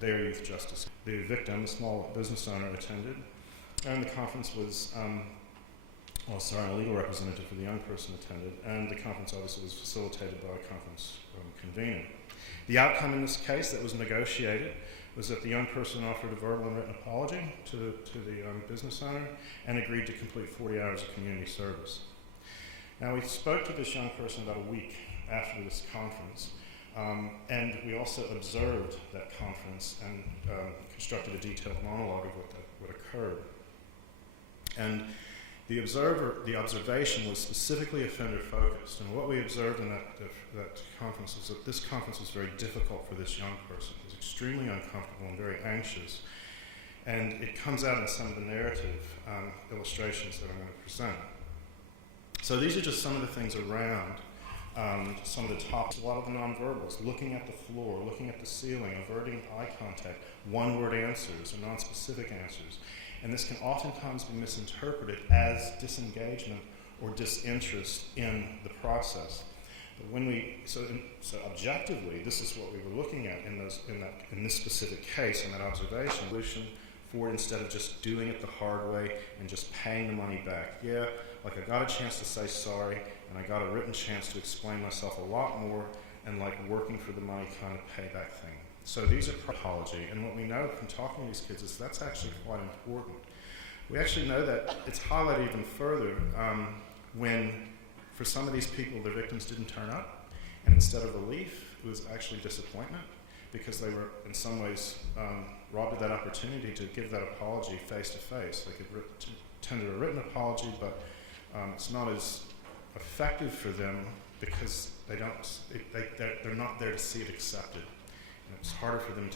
their youth justice. The victim, a small business owner, attended, and the conference was, a legal representative for the young person attended, and the conference obviously was facilitated by a conference convener. The outcome in this case that was negotiated was that the young person offered a verbal and written apology to the business owner and agreed to complete 40 hours of community service. Now, we spoke to this young person about a week after this conference, and we also observed that conference and constructed a detailed monologue of what occurred. And the observation was specifically offender-focused, and what we observed in that conference was that this conference was very difficult for this young person. He was extremely uncomfortable and very anxious, and it comes out in some of the narrative illustrations that I'm going to present. So these are just some of the things around some of the topics, a lot of the nonverbals, looking at the floor, looking at the ceiling, averting eye contact, one-word answers or non-specific answers. And this can oftentimes be misinterpreted as disengagement or disinterest in the process. But so objectively, this is what we were looking at in this specific case, in that observation. Solution for instead of just doing it the hard way and just paying the money back. Yeah, like I got a chance to say sorry, and I got a written chance to explain myself a lot more, and like working for the money kind of payback thing. So these are apology, and what we know from talking to these kids is that's actually quite important. We actually know that it's highlighted even further when, for some of these people, their victims didn't turn up, and instead of relief, it was actually disappointment, because they were, in some ways, robbed of that opportunity to give that apology face-to-face. They could tender a written apology, but it's not as effective for them because they're not there to see it accepted. And it's harder for them